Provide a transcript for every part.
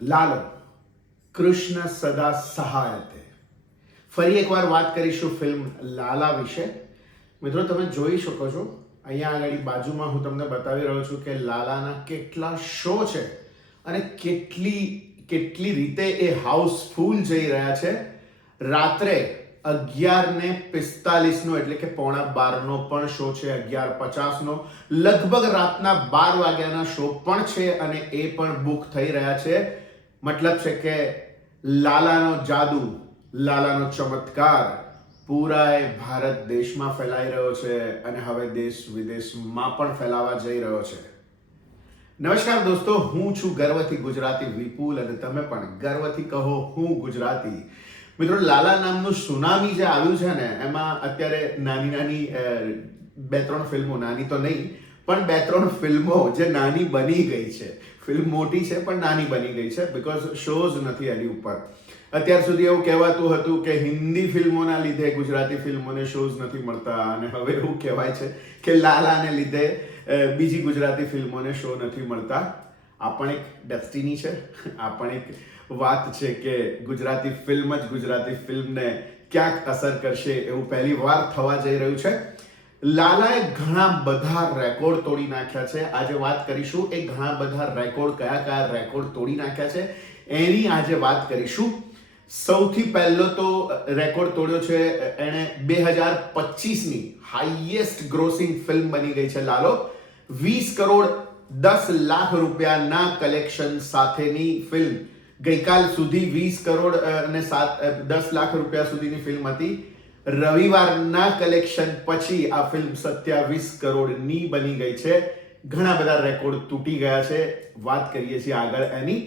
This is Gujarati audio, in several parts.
લાલો કૃષ્ણ સદા સહાયતે. ફરી એકવાર વાત કરીશું ફિલ્મ લાલા વિશે. મિત્રો, તમે જોઈ શકો છો અહીંયા આગળ બાજુમાં હું તમને બતાવી રહ્યો છું કે લાલાના કેટલા શો છે અને કેટલી રીતે એ હાઉસફુલ જઈ રહ્યા છે. રાત્રે 11:45 એટલે કે 11:15 પણ શો છે, 11:50 લગભગ રાતના 12 વાગ્યાના શો પણ છે અને એ પણ બુક થઈ રહ્યા છે. મતલબ છે કે લાલાનો જાદુ, લાલાનો ચમત્કાર પૂરા ભારત દેશમાં ફેલાઈ રહ્યો છે અને હવે દેશ વિદેશમાં પણ ફેલાવા જઈ રહ્યો છે. નમસ્કાર દોસ્તો, હું છું ગર્વથી ગુજરાતી વિપુલ અને તમે પણ ગર્વથી કહો હું ગુજરાતી. મિત્રો, લાલા નામનું સુનામી જે આવ્યું છે ને, એમાં અત્યારે નાની 2-3 ફિલ્મો, નાની તો નહીં પણ 2-3 ફિલ્મો જે નાની બની ગઈ છે. ફિલ્મ મોટી છે પણ નાની બની ગઈ છે બીકોઝ શોઝ નથી એની ઉપર. અત્યાર સુધી એવું કહેવાતું હતું કે હિન્દી ફિલ્મોના લીધે ગુજરાતી ફિલ્મોને શોઝ નથી મળતા અને હવે એવું કહેવાય છે કે લાલાને લીધે બીજી ગુજરાતી ફિલ્મોને શો નથી મળતા. આ પણ એક ડેસ્ટિની છે, આ પણ એક વાત છે કે ગુજરાતી ફિલ્મ જ ગુજરાતી ફિલ્મને ક્યાંક અસર કરશે એવું પહેલી વાર થવા જઈ રહ્યું છે. લાલાએ ઘણા બધા રેકોર્ડ તોડી નાખ્યા છે. આજે વાત કરીશું એ ઘણા બધા રેકોર્ડ, કયા રેકોર્ડ તોડી નાખ્યા છે એની આજે વાત કરીશું. સૌથી પહેલો તો રેકોર્ડ તોડ્યો છે એણે 2025ની હાઈએસ્ટ ગ્રોસિંગ ફિલ્મ બની ગઈ છે લાલો. 20 કરોડ 10 લાખ રૂપિયાના કલેક્શન સાથેની ફિલ્મ. ગઈકાલ સુધી 20 કરોડ અને 10 લાખ રૂપિયા સુધીની ફિલ્મ હતી. રવિવારના કલેક્શન પછી આ ફિલ્મ 27 કરોડની બની ગઈ છે. ઘણા બધા રેકોર્ડ તૂટી ગયા છે, વાત કરીએ છીએ આગળ એની.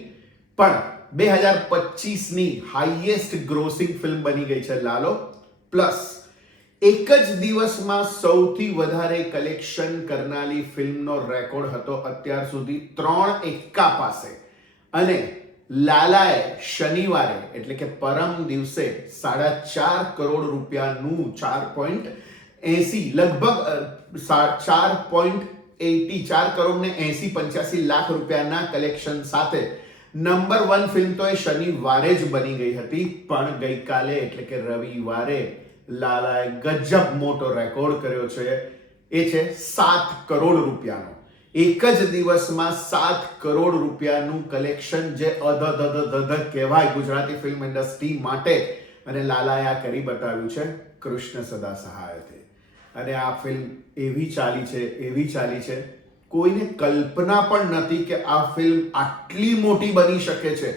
પણ 2025ની હાઈએસ્ટ ગ્રોસિંગ ફિલ્મ બની ગઈ છે લાલો. પ્લસ એક જ દિવસમાં સૌથી વધારે કલેક્શન કરનારી ફિલ્મનો રેકોર્ડ હતો અત્યાર સુધી 3 એક્કા પાસે. અને લાલાએ શનિવારે એટલે કે પરમ દિવસે 4.5 કરોડ રૂપિયાનું 4.80 લગભગ 4 કરોડ ને 85 લાખ રૂપિયાના કલેક્શન સાથે નંબર 1 ફિલ્મ તો એ શનિવારે જ બની ગઈ હતી. પણ ગઈકાલે એટલે કે રવિવારે લાલાએ ગજબ મોટો રેકોર્ડ કર્યો છે. એ છે 7 કરોડ રૂપિયાનો. એક જ દિવસમાં 7 કરોડ રૂપિયાનું કલેક્શન, જે અધધ કહેવાય ગુજરાતી ફિલ્મ ઇન્ડસ્ટ્રી માટે. અને લાલાએ આ કરી બતાવ્યું છે કૃષ્ણ સદા સહાયતે. અને આ ફિલ્મ એવી ચાલી છે કોઈને કલ્પના પણ નથી કે આ ફિલ્મ આટલી મોટી બની શકે છે.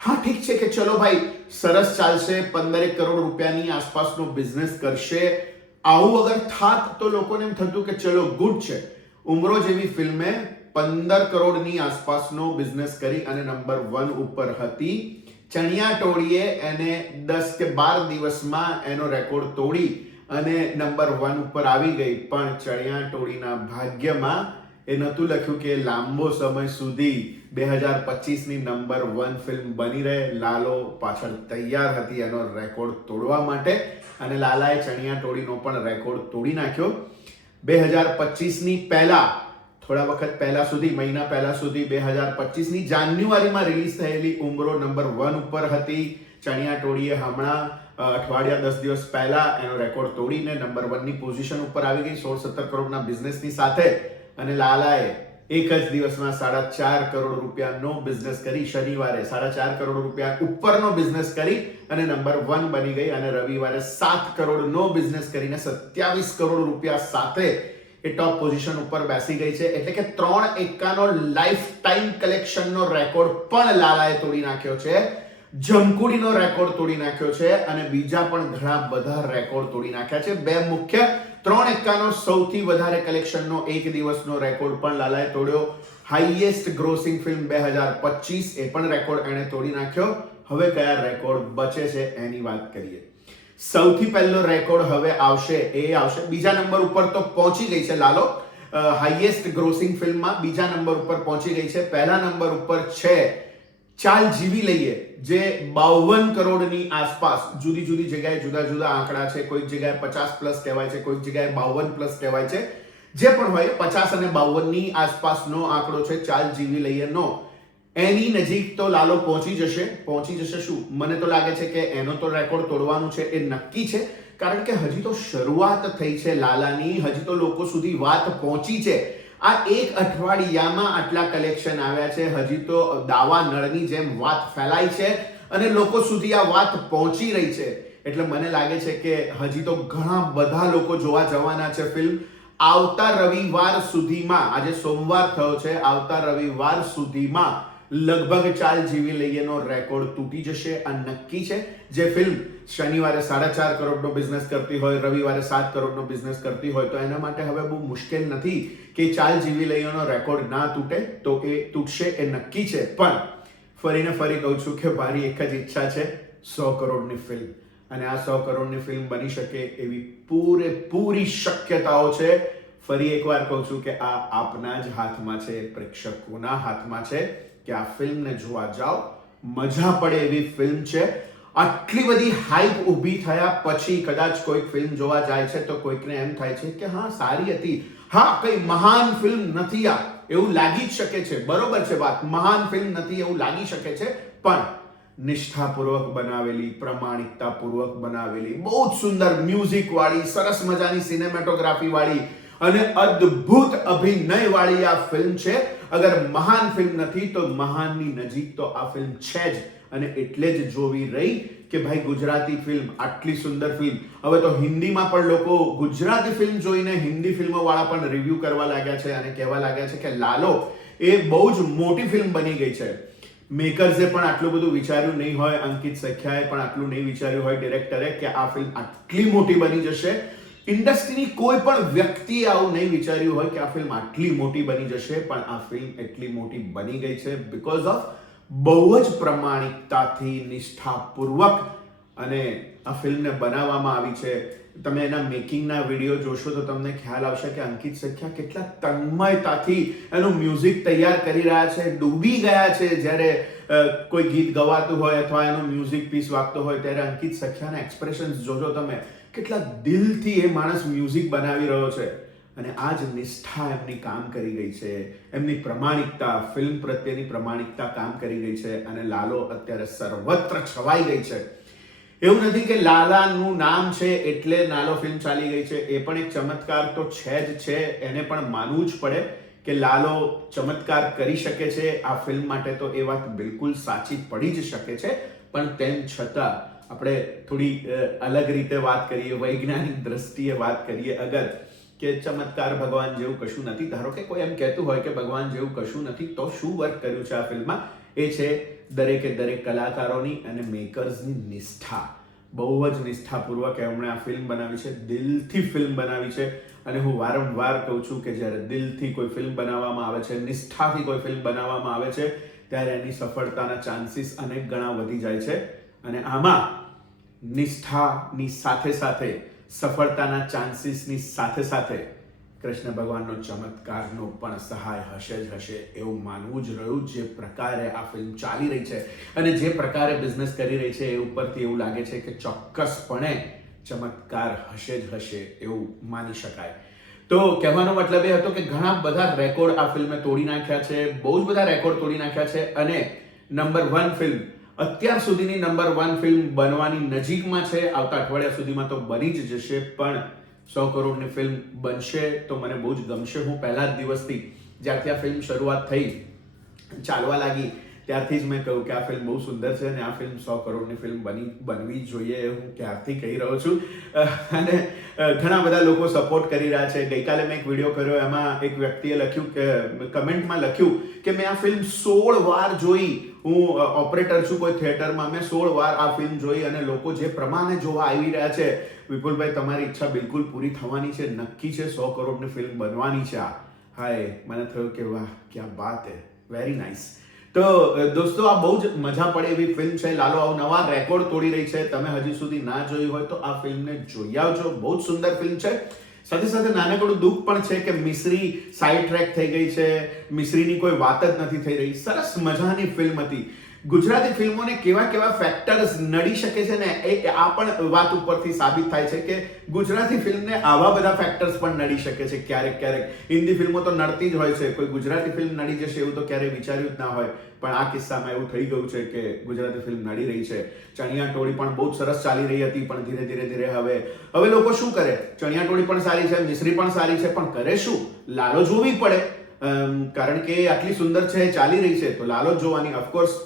હા, ઠીક છે કે ચલો ભાઈ, સરસ ચાલશે, 15 કરોડ રૂપિયાની આસપાસનો બિઝનેસ કરશે. આવું અગર થાત તો લોકોને એમ થતું કે ચલો ગુડ છે. ઉમરો જેવી ફિલ્મે 15 કરોડની આસપાસનો બિઝનેસ કરી અને નંબર 1 ઉપર હતી. ચણિયા ટોળીએ એને 10 કે 12 દિવસમાં એનો રેકોર્ડ તોડી અને નંબર 1 ઉપર આવી ગઈ. પણ ચણિયા ટોળીના ભાગ્યમાં એ નહોતું લખ્યું કે લાંબો સમય સુધી 2025ની નંબર 1 ફિલ્મ બની રહે. લાલો પાછળ તૈયાર હતી એનો રેકોર્ડ તોડવા માટે અને લાલાએ ચણિયા ટોળીનો પણ રેકોર્ડ તોડી નાખ્યો. 2025ની થોડા વખત પહેલા સુધી, મહિના પહેલા સુધી 2025ની જાન્યુઆરીમાં રિલીઝ થયેલી ઉમરો નંબર 1 ઉપર હતી. ચણિયા ટોળીએ હમણાં અઠવાડિયા 10 દિવસ પહેલા એનો રેકોર્ડ તોડીને નંબર 1ની પોઝિશન ઉપર આવી ગઈ 16-17 કરોડના બિઝનેસની સાથે. અને લાલાએ એક જ દિવસમાં 4.5 કરોડ રૂપિયાનો બિઝનેસ કરી. શનિવારે 4.5 કરોડ રૂપિયા ઉપરનો બિઝનેસ કરી અને નંબર 1 બની ગઈ. અને રવિવારે 7 કરોડનો બિઝનેસ કરીને 27 કરોડ રૂપિયા સાથે એ ટોપ પોઝિશન ઉપર બેસી ગઈ છે. એટલે કે 3 એક્કાનો લાઈફ ટાઈમ કલેક્શનનો રેકોર્ડ પણ લાલાએ તોડી નાખ્યો છે. જમકુડીનો રેકોર્ડ તોડી નાખ્યો છે અને બીજા પણ ઘણા બધા રેકોર્ડ તોડી નાખ્યા છે. 2 મુખ્ય, 3 એક્કાનો સૌથી વધારે કલેક્શનનો એક દિવસનો રેકોર્ડ પણ લાલાએ તોડ્યો. હાઈએસ્ટ ગ્રોસિંગ ફિલ્મ 2025, એ પણ રેકોર્ડ એણે તોડી નાખ્યો. હવે કયા રેકોર્ડ બચે છે એની વાત કરીએ. સૌથી પહેલો રેકોર્ડ હવે આવશે બીજા નંબર ઉપર તો પહોંચી ગઈ છે લાલો. હાઈએસ્ટ ગ્રોસિંગ ફિલ્મમાં બીજા નંબર ઉપર પહોંચી ગઈ છે. પહેલા નંબર ઉપર છે ચાલ જીવી લઈએ, જે 52 કરોડની આસપાસ. જુદી જગ્યાએ જુદા આંકડા છે. કોઈક જગ્યાએ 50+ કહેવાય છે, કોઈક જગ્યાએ 52+ કહેવાય છે. જે પણ હોય 50 અને 52ની આસપાસનો આંકડો છે ચાલ જીવી લઈએનો. એની નજીક તો લાલો પહોંચી જશે શું? મને તો લાગે છે કે એનો તો રેકોર્ડ તોડવાનું છે એ નક્કી છે, કારણ કે હજી તો શરૂઆત થઈ છે લાલાની, હજી તો લોકો સુધી વાત પહોંચી છે. આ એક અઠવાડિયામાં આટલા કલેક્શન આવ્યા છે, હજી તો દાવા નળની જેમ વાત ફેલાઈ છે અને લોકો સુધી આ વાત પહોંચી રહી છે. એટલે મને લાગે છે કે હજી તો ઘણા બધા લોકો જોવા જવાના છે ફિલ્મ. આવતા રવિવાર સુધીમાં, આજે સોમવાર થયો છે, આવતા રવિવાર સુધીમાં લગભગ ચાલ જીવી લઈએનો રેકોર્ડ તૂટી જશે, આ નક્કી છે. જે ફિલ્મ શનિવારે 4.5 કરોડનો બિઝનેસ કરતી હોય, રવિવારે 7 કરોડનો બિઝનેસ કરતી હોય, તો એના માટે હવે બહુ મુશ્કેલ નથી કે ચાલ જીવી લઈએનો રેકોર્ડ ના તૂટે, તો એ તૂટશે, એ નક્કી છે. પણ ફરીને ફરી કહું છું કે મારી એક જ ઈચ્છા છે, 100 કરોડની ફિલ્મ. અને આ 100 કરોડની ફિલ્મ બની શકે એવી પૂરેપૂરી શક્યતાઓ છે. ફરી એકવાર કહું છું કે આ આપના જ હાથમાં છે, પ્રેક્ષકોના હાથમાં છે કે આ ફિલ્મને જોવા જાઓ, મજા પડે એવી ફિલ્મ છે. આટલી બધી હાઈપ ઊભી થયા પછી કદાચ કોઈક ફિલ્મ જોવા જાય છે તો કોઈકને એમ થાય છે કે હા સારી હતી, હા કઈ મહાન ફિલ્મ નથી આ, એવું લાગી જ શકે છે. બરોબર છે વાત, મહાન ફિલ્મ નથી એવું લાગી શકે છે, પણ નિષ્ઠાપૂર્વક બનાવેલી, પ્રમાણિકતાપૂર્વક બનાવેલી, બહુ જ સુંદર મ્યુઝિક વાળી, સરસ મજાની સિનેમેટોગ્રાફી વાળી અને અદ્ભુત અભિનય વાળી આ ફિલ્મ છે. અગર મહાન ફિલ્મ નથી તો મહાનની નજીક તો આ ફિલ્મ છે જ. અને એટલે જ જોવી રહી કે ભાઈ ગુજરાતી ફિલ્મ, આટલી સુંદર ફિલ્મ. હવે તો હિન્દીમાં પણ લોકો ગુજરાતી ફિલ્મ જોઈને હિન્દી ફિલ્મો વાળા પણ રિવ્યુ કરવા લાગ્યા છે અને કહેવા લાગ્યા છે કે લાલો એ બહુ જ મોટી ફિલ્મ બની ગઈ છે. મેકર્સે પણ આટલું બધું વિચાર્યું નહીં હોય, અંકિત સખ્યાએ પણ આટલું નહીં વિચાર્યું હોય, ડિરેક્ટરે, કે આ ફિલ્મ આટલી મોટી બની જશે. ઇન્ડસ્ટ્રીની કોઈ પણ વ્યક્તિએ આવું નહીં વિચાર્યું હોય કે આ ફિલ્મ આટલી મોટી બની જશે, પણ આ ફિલ્મ એટલી મોટી બની ગઈ છે બીકોઝ ઓફ બહુ જ પ્રમાણિકતાથી, નિષ્ઠાપૂર્વક અને આ ફિલ્મને બનાવવામાં આવી છે. તમે એના મેકિંગના વિડીયો જોશો તો તમને ખ્યાલ આવશે કે અંકિત સખ્યા કેટલા તન્મયતાથી એનું મ્યુઝિક તૈયાર કરી રહ્યા છે, ડૂબી ગયા છે. જ્યારે કોઈ ગીત ગવાતું હોય અથવા એનો મ્યુઝિક પીસ વાગતો હોય ત્યારે અંકિત સખ્યાના એક્સપ્રેશન્સ જોજો તમે, કેટલા દિલથી એ માણસ મ્યુઝિક બનાવી રહ્યો છે. અને આ જ નિષ્ઠા એમની કામ કરી ગઈ છે, એમની પ્રમાણિકતા, ફિલ્મ પ્રત્યેની પ્રમાણિકતા કામ કરી ગઈ છે. અને લાલો અત્યારે સર્વત્ર છવાઈ ગઈ છે. એવું નથી કે લાલાનું નામ છે એટલે લાલો ફિલ્મ ચાલી ગઈ છે, એ પણ એક ચમત્કાર તો છે જ છે. એને પણ માનવું જ પડે કે લાલો ચમત્કાર કરી શકે છે. આ ફિલ્મ માટે તો એ વાત બિલકુલ સાચી પડી જ શકે છે. પણ તેમ છતાં આપણે થોડી અલગ રીતે વાત કરીએ, વૈજ્ઞાનિક દ્રષ્ટિએ વાત કરીએ અગર, કે ચમત્કાર ભગવાન જેવું કશું નથી. ધારો કે કોઈ એમ કહેતું હોય કે ભગવાન જેવું કશું નથી, તો શું વર્ક કર્યું છે આ ફિલ્મમાં? એ છે દરેકે દરેક કલાકારોની અને મેકર્સની નિષ્ઠા. બહુ જ નિષ્ઠાપૂર્વક એમણે આ ફિલ્મ બનાવી છે, દિલથી ફિલ્મ બનાવી છે. અને હું વારંવાર કહું છું કે જ્યારે દિલથી કોઈ ફિલ્મ બનાવવામાં આવે છે, નિષ્ઠાથી કોઈ ફિલ્મ બનાવવામાં આવે છે, ત્યારે એની સફળતાના ચાન્સીસ અનેક ગણા વધી જાય છે. અને આમાં નિષ્ઠાની સાથે સાથે, સફળતાના ચાન્સીસની સાથે સાથે કૃષ્ણ ભગવાનનો ચમત્કારનો પણ સહાય હશે જ હશે, એવું માનવું જ રહ્યું. જે પ્રકારે આ ફિલ્મ ચાલી રહી છે અને જે પ્રકારે બિઝનેસ કરી રહી છે, એ ઉપરથી એવું લાગે છે કે ચોક્કસપણે ચમત્કાર હશે જ હશે, એવું માની શકાય. તો કહેવાનો મતલબ એ હતો કે ઘણા બધા રેકોર્ડ આ ફિલ્મે તોડી નાખ્યા છે, બહુ જ બધા રેકોર્ડ તોડી નાખ્યા છે. અને નંબર 1 ફિલ્મ, અત્યાર સુધીની નંબર 1 ફિલ્મ બનવાની નજીકમાં છે. આવતા અઠવાડિયા સુધીમાં તો બની જ જશે. પણ 100 કરોડની ફિલ્મ બનશે તો મને બહુ જ ગમશે. હું પહેલા જ દિવસથી, જ્યારથી આ ફિલ્મ શરૂઆત થઈ, ચાલવા લાગી, ત્યારથી જ મેં કહ્યું કે આ ફિલ્મ બહુ સુંદર છે અને આ ફિલ્મ 100 કરોડની ફિલ્મ બનવી જોઈએ, હું ક્યારથી કહી રહ્યો છું. અને ઘણા બધા લોકો સપોર્ટ કરી રહ્યા છે. ગઈકાલે મેં એક વિડીયો કર્યો, એમાં એક વ્યક્તિએ લખ્યું કે કમેન્ટમાં લખ્યું કે મેં આ ફિલ્મ 16 વાર જોઈ. હું ઓપરેટર છું કોઈ થિયેટરમાં, મેં 16 વાર આ ફિલ્મ જોઈ અને લોકો જે પ્રમાણે જોવા આવી રહ્યા છે. વિપુલભાઈ, તમારી ઈચ્છા બિલકુલ પૂરી થવાની છે, નક્કી છે, 100 કરોડની ફિલ્મ બનવાની છે આ. હાય, મને થયું કે વાહ ક્યા બાત હે, વેરી નાઇસ. તો દોસ્તો, આ બહુ જ મજા પડે એવી ફિલ્મ છે. લાલો અવનવા રેકોર્ડ તોડી રહી છે. તમે હજી સુધી ના જોઈ હોય તો આ ફિલ્મને જોઈ આવજો, બહુ જ સુંદર ફિલ્મ છે. સાથે સાથે નાનકડું દુઃખ પણ છે કે મિશ્રી સાઈડ ટ્રેક થઈ ગઈ છે. મિશ્રીની કોઈ વાત જ નથી થઈ રહી. સરસ મજાની ફિલ્મ હતી. ગુજરાતી ફિલ્મોને કેવા કેવા ફેક્ટર્સ નડી શકે છે ને આ પણ વાત ઉપરથી સાબિત થાય છે કે ગુજરાતી ફિલ્મને આવા બધા ફેક્ટર્સ પણ નડી શકે છે ક્યારેક. હિન્દી ફિલ્મો તો નડતી જ હોય છે, કોઈ ગુજરાતી ફિલ્મ નડી જશે એવું તો ક્યારેય વિચાર્યું જ ના હોય, પણ આ કિસ્સામાં એવું થઈ ગયું છે કે ગુજરાતી ફિલ્મ નડી રહી છે. ચણિયા ટોળી પણ બહુ સરસ ચાલી રહી હતી, પણ ધીરે હવે લોકો શું કરે, ચણિયા ટોળી પણ સારી છે, મિશ્રી પણ સારી છે, પણ કરે શું, લાલો જોવી પડે, કારણ કે આટલી સુંદર છે, ચાલી રહી છે, તો લાલો જોવાની ઓફકોર્સ.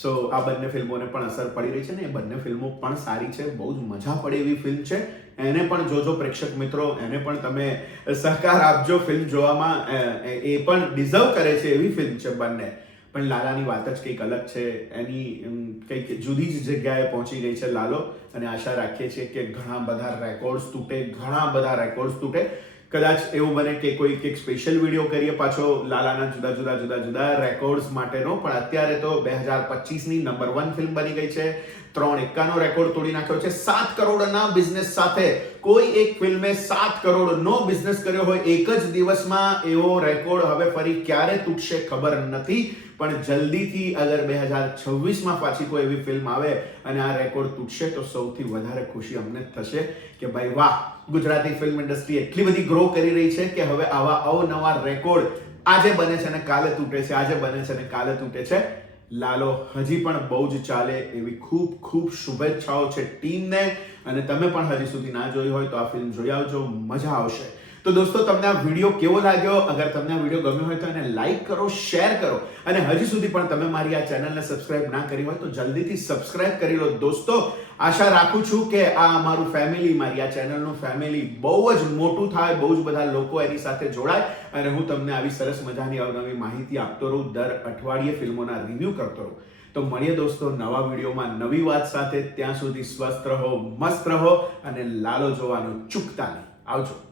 સો આ બંને ફિલ્મોને પણ અસર પડી રહી છે ને એ બંને ફિલ્મો પણ સારી છે, બહુ જ મજા પડે એવી ફિલ્મ છે. એને પણ જોજો પ્રેક્ષક મિત્રો, એને પણ તમે સહકાર આપજો ફિલ્મ જોવામાં, એ પણ ડિઝર્વ કરે છે એવી ફિલ્મ છે બંને. પણ લાલાની વાત જ કંઈક અલગ છે, એની કંઈક જુદી જ જગ્યાએ પહોંચી ગઈ છે લાલો, અને આશા રાખીએ છીએ કે ઘણા બધા રેકોર્ડ્સ તૂટે. કદાચ એવું બને કે કોઈ એક સ્પેશિયલ વિડીયો કરીએ પાછો લાલાના જુદા રેકોર્ડ્સ માટેનો, પણ અત્યારે તો 2025ની નંબર 1 ફિલ્મ બની ગઈ છે, 3 એક્કાનો રેકોર્ડ તોડી નાખ્યો છે. 7 કરોડના બિઝનેસ સાથે કોઈ એક ફિલ્મે 7 કરોડનો બિઝનેસ કર્યો હોય એક જ દિવસમાં, એવો રેકોર્ડ હવે ફરી ક્યારે તૂટશે ખબર નથી, પણ જલ્દીથી અગર 2026માં પાછી કોઈ એવી ફિલ્મ આવે અને આ રેકોર્ડ તૂટશે તો સૌથી વધારે ખુશી અમને થશે કે ભાઈ વાહ, ગુજરાતી ફિલ્મ ઇન્ડસ્ટ્રી એટલી બધી ગ્રો કરી રહી છે કે હવે આવા અવનવા રેકોર્ડ આજે બને છે અને કાલે તૂટે છે, આજે બને છે અને કાલે તૂટે છે. લાલો હજી પણ બહુ જ ચાલે એવી ખૂબ શુભેચ્છાઓ છે ટીમને, અને તમે પણ હજી સુધી ના જોઈ હોય તો આ ફિલ્મ જોઈ આવજો, મજા આવશે. તો દોસ્તો, તમને આ વિડીયો કેવો લાગ્યો? અગર તમને આ વિડીયો ગમ્યો હોય તો એને લાઈક કરો, શેર કરો, અને હજી સુધી પણ તમે મારી આ ચેનલને સબસ્ક્રાઇબ ના કરી હોય તો જલ્દીથી સબસ્ક્રાઇબ કરી લો દોસ્તો. આશા રાખું છું કે આ અમારું ફેમિલી, મારી આ ચેનલનું ફેમિલી બહુ જ મોટું થાય, બહુ જ બધા લોકો એની સાથે જોડાય, અને હું તમને આવી સરસ મજાની અવનવી માહિતી આપતો રહું, દર અઠવાડિયે ફિલ્મોના રિવ્યૂ કરતો રહું. તો મળીએ દોસ્તો નવા વિડીયોમાં નવી વાત સાથે. ત્યાં સુધી સ્વસ્થ રહો, મસ્ત રહો, અને લાલો જોવાનું ચૂકતા નહીં. આવજો.